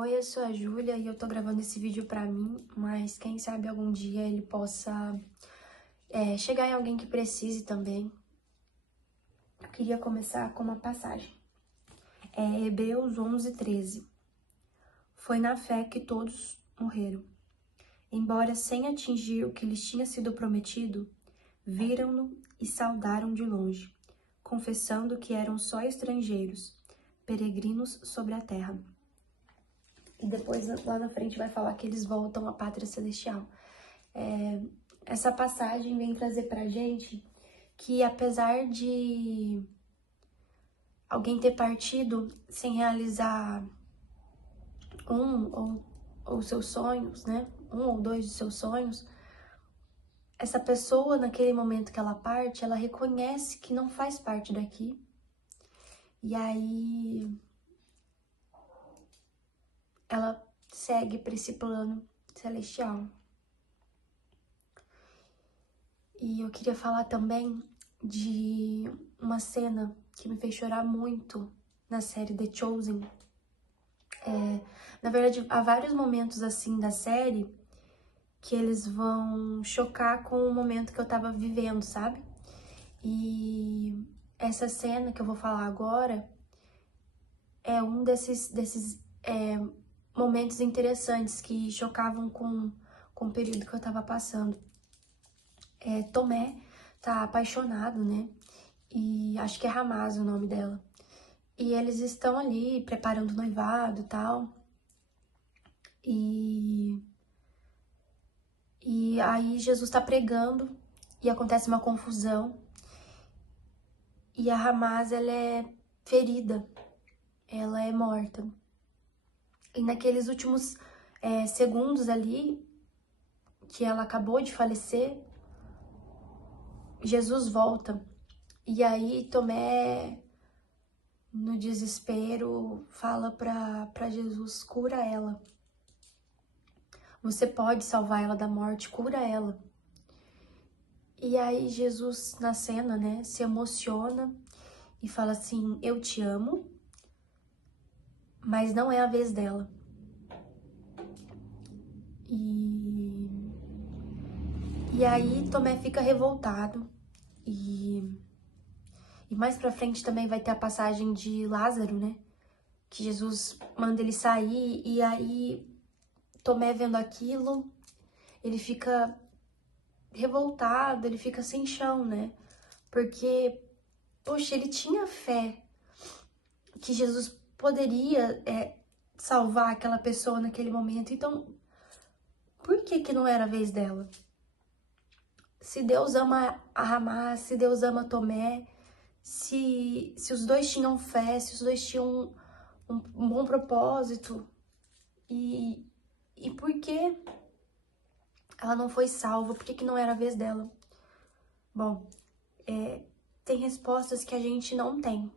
Oi, eu sou a Júlia e eu tô gravando esse vídeo pra mim, mas quem sabe algum dia ele possa chegar em alguém que precise também. Eu queria começar com uma passagem. Hebreus 11:13. Foi na fé que todos morreram. Embora sem atingir o que lhes tinha sido prometido, viram-no e saudaram de longe, confessando que eram só estrangeiros, peregrinos sobre a terra. E depois, lá na frente, vai falar que eles voltam à pátria celestial. Essa passagem vem trazer pra gente que, apesar de alguém ter partido sem realizar um ou seus sonhos, né? Um ou dois de seus sonhos, essa pessoa, naquele momento que ela parte, ela reconhece que não faz parte daqui. E aí ela segue para esse plano celestial. E eu queria falar também de uma cena que me fez chorar muito na série The Chosen. Na verdade, há vários momentos assim da série que eles vão chocar com o momento que eu tava vivendo, sabe? E essa cena que eu vou falar agora é um desses momentos interessantes que chocavam com o período que eu tava passando. Tomé tá apaixonado, né? E acho que é Ramaz o nome dela. E eles estão ali preparando o noivado e tal. E aí Jesus tá pregando e acontece uma confusão. E a Ramaz, ela é ferida. Ela é morta. E naqueles últimos segundos ali, que ela acabou de falecer, Jesus volta. E aí Tomé, no desespero, fala pra Jesus: cura ela. Você pode salvar ela da morte, cura ela. E aí Jesus, na cena, né, se emociona e fala assim: eu te amo, mas não é a vez dela. E aí Tomé fica revoltado. E mais pra frente também vai ter a passagem de Lázaro, né? Que Jesus manda ele sair, e aí Tomé, vendo aquilo, ele fica revoltado, ele fica sem chão, né? Porque, poxa, ele tinha fé que Jesus poderia salvar aquela pessoa naquele momento. Então, por que não era a vez dela? Se Deus ama a Ramá, se Deus ama Tomé, se os dois tinham fé, se os dois tinham um bom propósito, e por que ela não foi salva? Por que não era a vez dela? Bom, tem respostas que a gente não tem,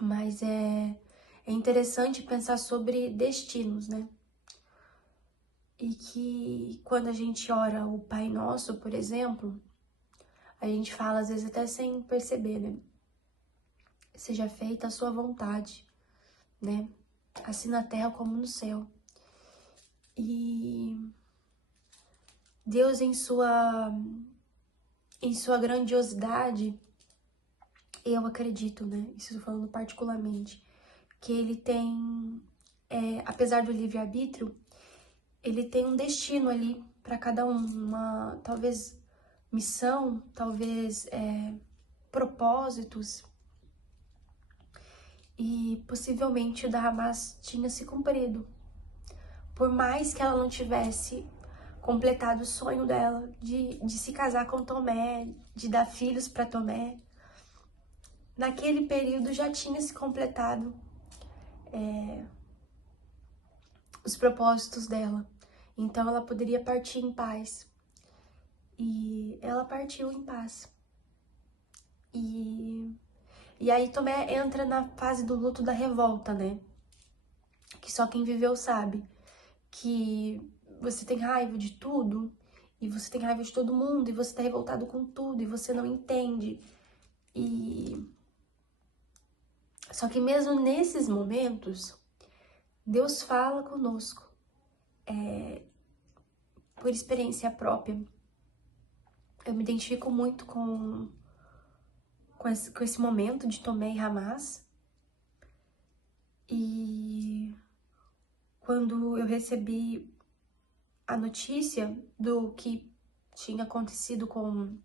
mas é interessante pensar sobre destinos, né? E que quando a gente ora o Pai Nosso, por exemplo, a gente fala às vezes até sem perceber, né? Seja feita a sua vontade, né? Assim na terra como no céu. E Deus, em sua grandiosidade, eu acredito, né? Isso falando particularmente, que ele tem, apesar do livre-arbítrio, ele tem um destino ali para cada um, uma talvez missão, talvez propósitos. E possivelmente o da Ramaz tinha se cumprido. Por mais que ela não tivesse completado o sonho dela de se casar com Tomé, de dar filhos para Tomé, naquele período já tinha se completado os propósitos dela. Então ela poderia partir em paz. E ela partiu em paz. E aí Tomé entra na fase do luto da revolta, né? Que só quem viveu sabe. Que você tem raiva de tudo, e você tem raiva de todo mundo, e você tá revoltado com tudo, e você não entende. Só que mesmo nesses momentos, Deus fala conosco por experiência própria. Eu me identifico muito com esse momento de Tomé e Hamas. E quando eu recebi a notícia do que tinha acontecido com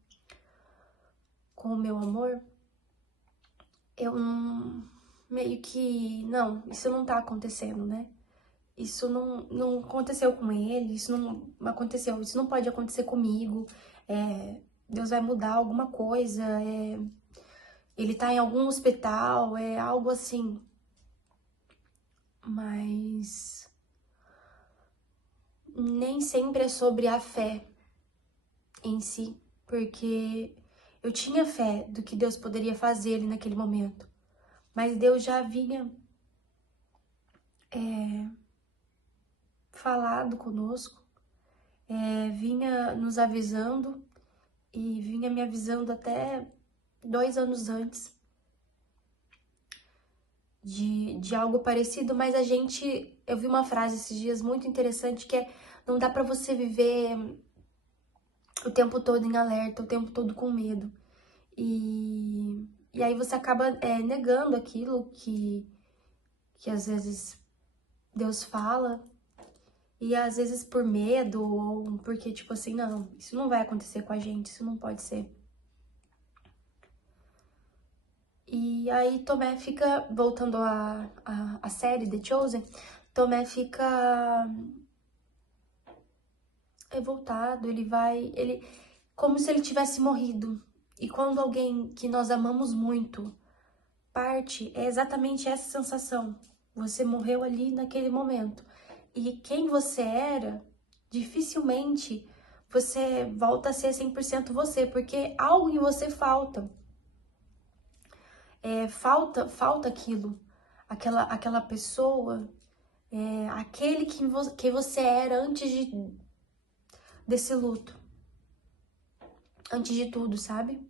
o meu amor, eu meio que, não, isso não tá acontecendo, né? Isso não aconteceu com ele, isso não aconteceu, isso não pode acontecer comigo, Deus vai mudar alguma coisa, ele tá em algum hospital, algo assim. Mas nem sempre é sobre a fé em si, porque eu tinha fé do que Deus poderia fazer ali naquele momento, mas Deus já havia falado conosco, vinha nos avisando e vinha me avisando até 2 anos antes de algo parecido, mas eu vi uma frase esses dias muito interessante que não dá pra você viver o tempo todo em alerta, o tempo todo com medo. E aí você acaba negando aquilo que às vezes Deus fala, e às vezes por medo, ou porque tipo assim, não, isso não vai acontecer com a gente, isso não pode ser. E aí Tomé fica, voltando à série The Chosen, Tomé fica revoltado, como se ele tivesse morrido. E quando alguém que nós amamos muito parte, é exatamente essa sensação. Você morreu ali naquele momento. E quem você era, dificilmente você volta a ser 100% você, porque algo em você falta. Falta aquilo, aquela pessoa, aquele que você era antes desse luto. Antes de tudo, sabe?